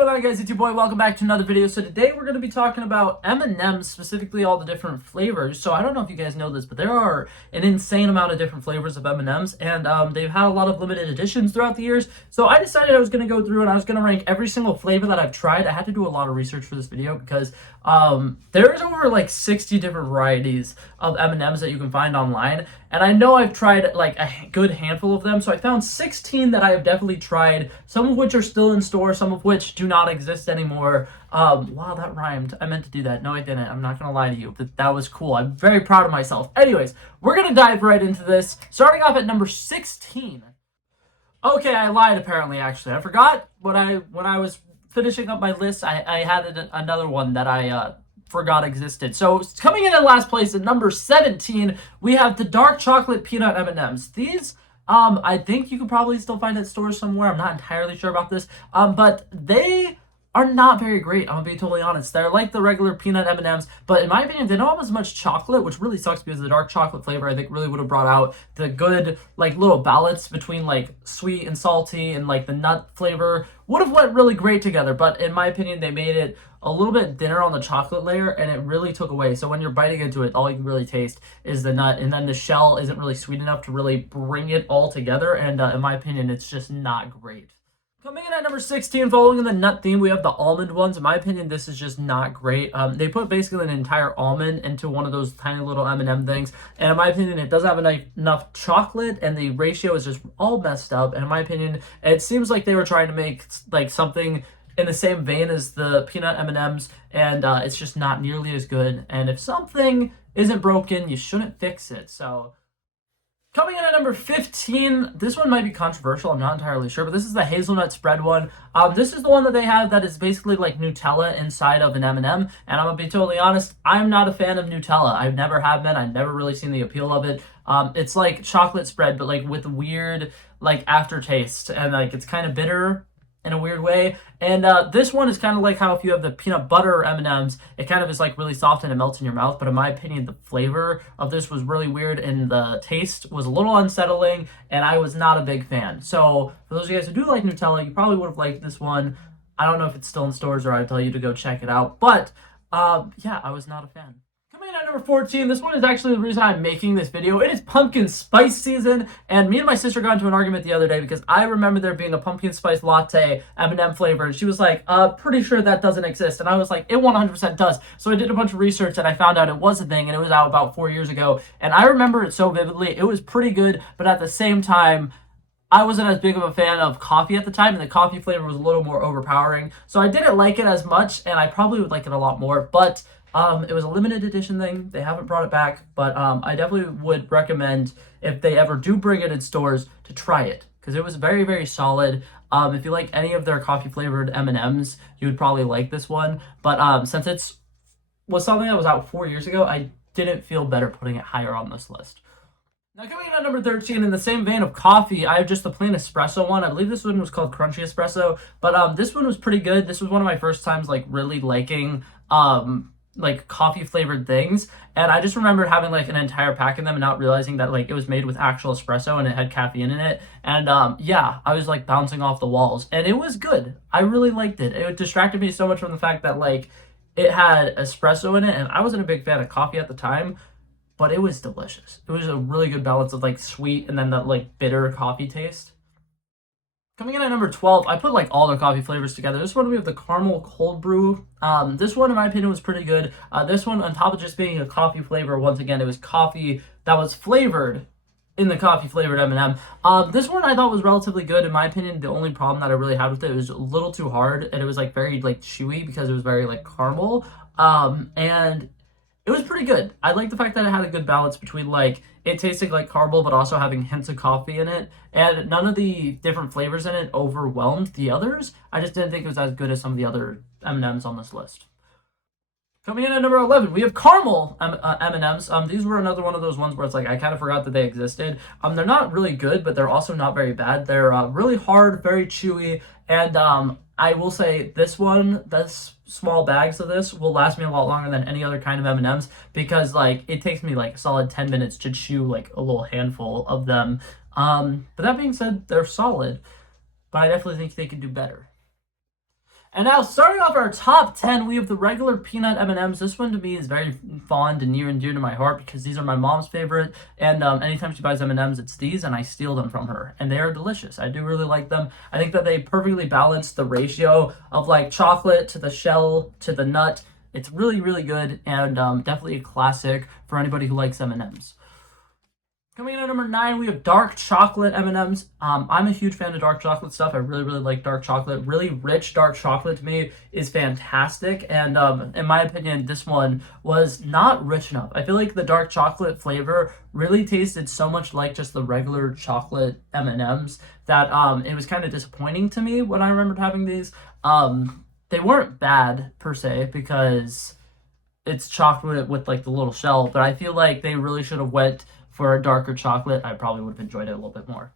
going on, guys? It's your boy. Welcome back to another video. So today we're going to be talking about M&Ms, specifically all the different flavors. So I don't know if you guys know this, but there are an insane amount of different flavors of M&Ms, and they've had a lot of limited editions throughout the years. So I decided I was going to go through and I was going to rank every single flavor that I've tried. I had to do a lot of research for this video because there's over like 60 different varieties of M&Ms that you can find online, and I know I've tried like a good handful of them. So I found 16 that I have definitely tried, some of which are still in store, some of which do not exist anymore. Wow, that rhymed. I meant to do that. No, I didn't. I'm not gonna lie to you, but that was cool. I'm very proud of myself. Anyways, we're gonna dive right into this, starting off at number 16. Okay, I lied apparently, actually. I forgot when I was finishing up my list, I had another one that I forgot existed. So coming in at last place at number 17, we have the dark chocolate peanut M&Ms. These I think you could probably still find at stores somewhere. I'm not entirely sure about this. But they are not very great, I'm gonna be totally honest. They're like the regular peanut M&Ms, but in my opinion, they don't have as much chocolate, which really sucks because the dark chocolate flavor, I think, really would have brought out the good, like, little balance between, like, sweet and salty and, like, the nut flavor. Would have went really great together, but in my opinion, they made it a little bit thinner on the chocolate layer, and it really took away. So when you're biting into it, all you can really taste is the nut, and then the shell isn't really sweet enough to really bring it all together, and in my opinion, it's just not great. Coming in at number 16, following the nut theme, we have the almond ones. In my opinion, this is just not great. They put basically an entire almond into one of those tiny little M&M things, and in my opinion, it doesn't have enough chocolate, and the ratio is just all messed up. And in my opinion, it seems like they were trying to make like something in the same vein as the peanut M&Ms, and it's just not nearly as good. And if something isn't broken, you shouldn't fix it. So coming in at number 15, this one might be controversial, I'm not entirely sure, but this is the hazelnut spread one. This is the one that they have that is basically like Nutella inside of an M&M, and I'm gonna be totally honest, I'm not a fan of Nutella. I never have been, I've never really seen the appeal of it. It's like chocolate spread, but like with weird like aftertaste, and like it's kind of bitter in a weird way. And this one is kind of like how if you have the peanut butter M&Ms, it kind of is like really soft and it melts in your mouth. But in my opinion, the flavor of this was really weird and the taste was a little unsettling, and I was not a big fan. So for those of you guys who do like Nutella, you probably would have liked this one. I don't know if it's still in stores or I'd tell you to go check it out. But yeah, I was not a fan. Coming in at number 14, this one is actually the reason I'm making this video. It is pumpkin spice season, and me and my sister got into an argument the other day because I remember there being a pumpkin spice latte M&M flavor, and she was like, pretty sure that doesn't exist. And I was like, it 100% does. So I did a bunch of research and I found out it was a thing, and it was out about 4 years ago. And I remember it so vividly. It was pretty good, but at the same time, I wasn't as big of a fan of coffee at the time, and the coffee flavor was a little more overpowering. So I didn't like it as much, and I probably would like it a lot more, but it was a limited edition thing. They haven't brought it back, but I definitely would recommend, if they ever do bring it in stores, to try it, because it was very, very solid. If you like any of their coffee flavored M&Ms, you would probably like this one. But since it was something that was out 4 years ago, I didn't feel better putting it higher on this list. Now coming in at number 13, in the same vein of coffee, I have just the plain espresso one. I believe this one was called Crunchy Espresso, but this one was pretty good. This was one of my first times like really liking like coffee flavored things, and I just remember having like an entire pack of them and not realizing that like it was made with actual espresso and it had caffeine in it. And yeah, I was like bouncing off the walls, and it was good. I really liked it. It distracted me so much from the fact that like it had espresso in it, and I wasn't a big fan of coffee at the time, but it was delicious. It was a really good balance of like sweet and then that like bitter coffee taste. Coming in at number 12, I put like all their coffee flavors together. This one we have the caramel cold brew. This one, in my opinion, was pretty good. This one, on top of just being a coffee flavor, once again, it was coffee that was flavored in the coffee flavored M&M. This one I thought was relatively good. In my opinion, the only problem that I really had with it was a little too hard, and it was like very like chewy because it was very like caramel. And it was pretty good. I like the fact that it had a good balance between like it tasting like caramel but also having hints of coffee in it, and none of the different flavors in it overwhelmed the others. I just didn't think it was as good as some of the other M&Ms on this list. Coming in at number 11, we have caramel M&Ms. These were another one of those ones where it's like I kind of forgot that they existed. They're not really good, but they're also not very bad. They're really hard, very chewy, and I will say this small bags of this will last me a lot longer than any other kind of M&Ms, because like it takes me like a solid 10 minutes to chew like a little handful of them. But that being said, they're solid, but I definitely think they could do better. And now, starting off our top 10, we have the regular peanut M&Ms. This one to me is very fond and near and dear to my heart because these are my mom's favorite. And anytime she buys M&Ms, it's these, and I steal them from her. And they are delicious. I do really like them. I think that they perfectly balance the ratio of like chocolate to the shell to the nut. It's really, really good, and definitely a classic for anybody who likes M&Ms. Coming in at number 9, we have dark chocolate M&Ms. I'm a huge fan of dark chocolate stuff. I really, really like dark chocolate. Really rich dark chocolate to me is fantastic. And in my opinion, this one was not rich enough. I feel like the dark chocolate flavor really tasted so much like just the regular chocolate M&Ms that it was kind of disappointing to me when I remembered having these. They weren't bad per se because it's chocolate with like the little shell, but I feel like they really should have went for a darker chocolate. I probably would have enjoyed it a little bit more.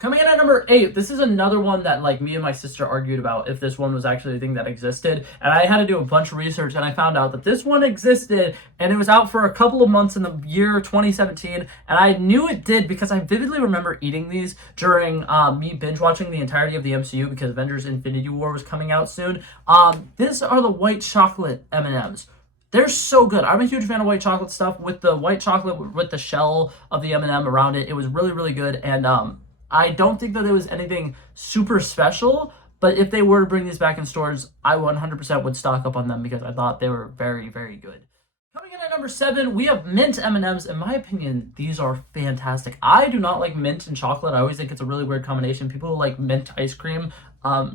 Coming in at number 8, this is another one that like me and my sister argued about if this one was actually a thing that existed. And I had to do a bunch of research, and I found out that this one existed, and it was out for a couple of months in the year 2017. And I knew it did because I vividly remember eating these during me binge watching the entirety of the MCU because Avengers Infinity War was coming out soon. These are the white chocolate M&Ms. They're so good. I'm a huge fan of white chocolate stuff. With the white chocolate with the shell of the M&M around it, it was really, really good. And I don't think that it was anything super special, but if they were to bring these back in stores, I 100% would stock up on them because I thought they were very, very good. Coming in at number 7, we have mint M&Ms. In my opinion, these are fantastic. I do not like mint and chocolate. I always think it's a really weird combination. People who like mint ice cream,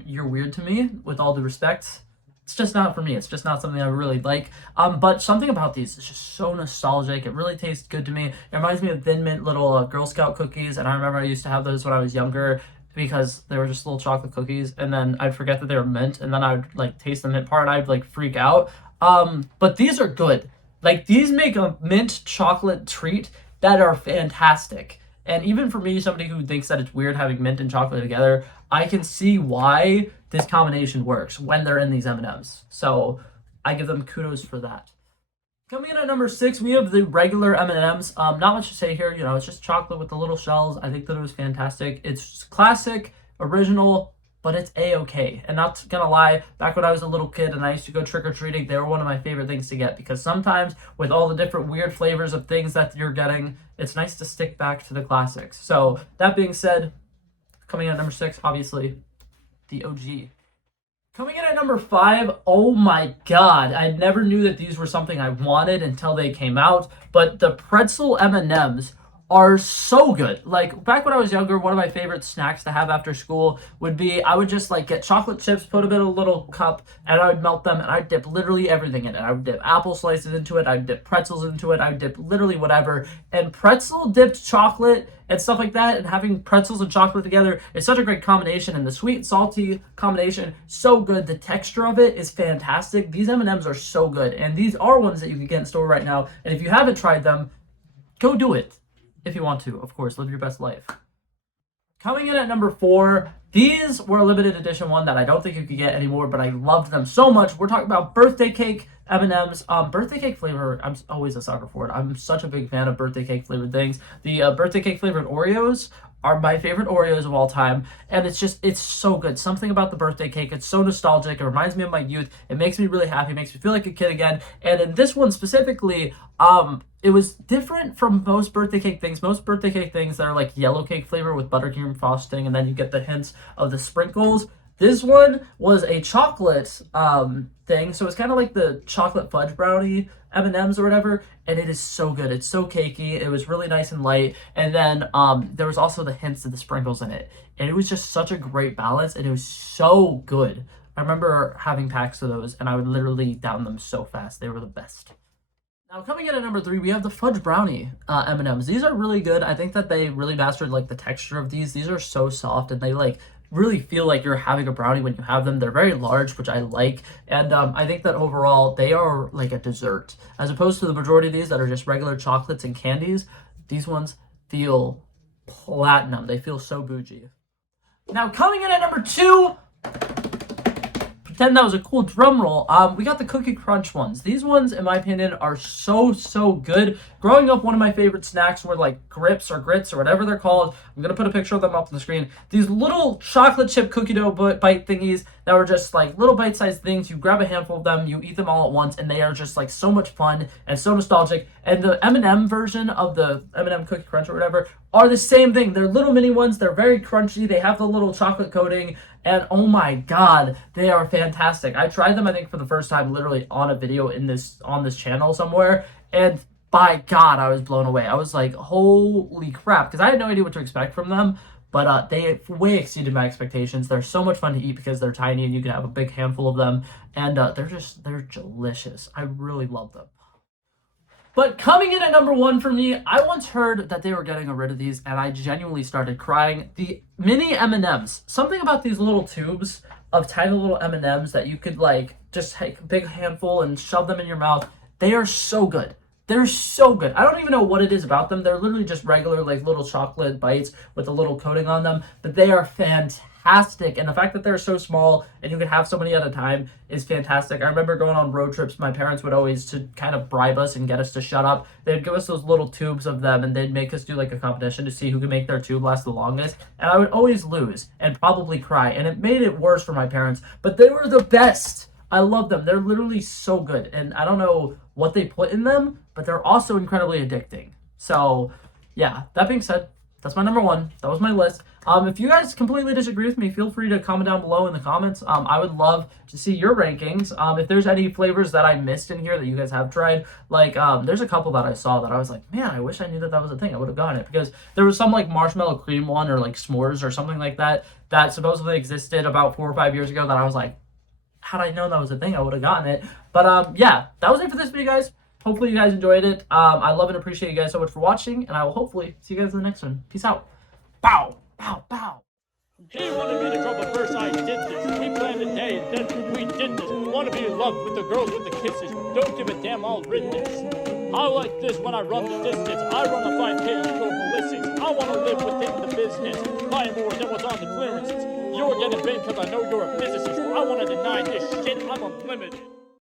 you're weird to me, with all due respect. It's just not for me. It's just not something I really like. But something about these is just so nostalgic. It really tastes good to me. It reminds me of Thin Mint little Girl Scout cookies. And I remember I used to have those when I was younger because they were just little chocolate cookies. And then I'd forget that they were mint. And then I would like taste the mint part and I'd like freak out. But these are good. Like these make a mint chocolate treat that are fantastic. And even for me, somebody who thinks that it's weird having mint and chocolate together, I can see why this combination works when they're in these M&Ms. So I give them kudos for that. Coming in at number 6, we have the regular M&Ms. Not much to say here. You know, it's just chocolate with the little shells. I think that it was fantastic. It's classic, original, but it's A-okay. And not gonna lie, back when I was a little kid and I used to go trick-or-treating, they were one of my favorite things to get because sometimes with all the different weird flavors of things that you're getting, it's nice to stick back to the classics. So that being said, coming in at number 6, obviously, the OG. Coming in at number 5, oh my god, I never knew that these were something I wanted until they came out, but the pretzel M&Ms are so good. Like back when I was younger, one of my favorite snacks to have after school would be I would just like get chocolate chips, put them in a little cup, and I would melt them and I'd dip literally everything in it. I would dip apple slices into it, I'd dip pretzels into it, I'd dip literally whatever. And pretzel dipped chocolate and stuff like that, and having pretzels and chocolate together is such a great combination, and the sweet salty combination, so good. The texture of it is fantastic. These M&Ms are so good, and these are ones that you can get in store right now, and if you haven't tried them, go do it. If you want to, of course, live your best life. Coming in at number 4, these were a limited edition one that I don't think you could get anymore, but I loved them so much. We're talking about birthday cake M&Ms. Birthday cake flavor, I'm always a sucker for it. I'm such a big fan of birthday cake flavored things. The birthday cake flavored Oreos are my favorite Oreos of all time, and it's so good. Something about the birthday cake, it's so nostalgic. It reminds me of my youth. It makes me really happy. It makes me feel like a kid again. And in this one specifically, it was different from most birthday cake things. Most birthday cake things that are like yellow cake flavor with buttercream frosting, and then you get the hints of the sprinkles. This one was a chocolate thing, so it's kind of like the chocolate fudge brownie M&Ms or whatever, and it is so good. It's so cakey. It was really nice and light, and then there was also the hints of the sprinkles in it, and it was just such a great balance, and it was so good. I remember having packs of those, and I would literally down them so fast. They were the best. Now, coming in at number 3, we have the fudge brownie M&Ms. These are really good. I think that they really mastered like the texture of these. These are so soft, and they like really feel like you're having a brownie when you have them. They're very large, which I like, and I think that overall they are like a dessert as opposed to the majority of these that are just regular chocolates and candies. These ones feel platinum. They feel so bougie. Now, coming in at number 2, pretend that was a cool drum roll. We got the Cookie Crunch ones. These ones, in my opinion, are so good. Growing up, one of my favorite snacks were like grips or grits or whatever they're called. I'm gonna put a picture of them up on the screen. These little chocolate chip cookie dough bite thingies that were just like little bite-sized things. You grab a handful of them, you eat them all at once, and they are just like so much fun and so nostalgic. And the M&M version of the M&M Cookie Crunch or whatever are the same thing. They're little mini ones. They're very crunchy. They have the little chocolate coating, and oh my god, they are fantastic. I tried them, I think, for the first time literally on a video on this channel somewhere, and by god, I was blown away. I was like, holy crap, because I had no idea what to expect from them, but they way exceeded my expectations. They're so much fun to eat because they're tiny and you can have a big handful of them, and they're delicious. I really love them. But coming in at number 1 for me, I once heard that they were getting rid of these, and I genuinely started crying. The mini M&Ms. Something about these little tubes of tiny little M&Ms that you could like just take a big handful and shove them in your mouth. They are so good. They're so good. I don't even know what it is about them. They're literally just regular like little chocolate bites with a little coating on them, but they are fantastic. And the fact that they're so small and you can have so many at a time is fantastic. I remember going on road trips, my parents would always, to kind of bribe us and get us to shut up, they'd give us those little tubes of them and they'd make us do like a competition to see who could make their tube last the longest. And I would always lose and probably cry. And it made it worse for my parents, but they were the best. I love them. They're literally so good. And I don't know what they put in them, but they're also incredibly addicting. So yeah, that being said, that's my number 1. That was my list. If you guys completely disagree with me, feel free to comment down below in the comments. I would love to see your rankings. If there's any flavors that I missed in here that you guys have tried, like there's a couple that I saw that I was like, man, I wish I knew that was a thing. I would have gotten it, because there was some like marshmallow cream one or like s'mores or something like that that supposedly existed about 4 or 5 years ago that I was like, had I known that was a thing, I would have gotten it. But yeah, that was it for this video, guys. Hopefully you guys enjoyed it. I love and appreciate you guys so much for watching, and I will hopefully see you guys in the next one. Peace out. Bow, bow, bow. He wanted me to trouble first, I did this. We planned a day, and then we did this. Want to be in love with the girls with the kisses. Don't give a damn, I'll rid this. I like this when I run the distance. I run a 5K, you go ballistics. I want to live within the business. Buy more than what's on the clearances. You're getting big because I know you're a physicist. I want to deny this shit, I'm unlimited.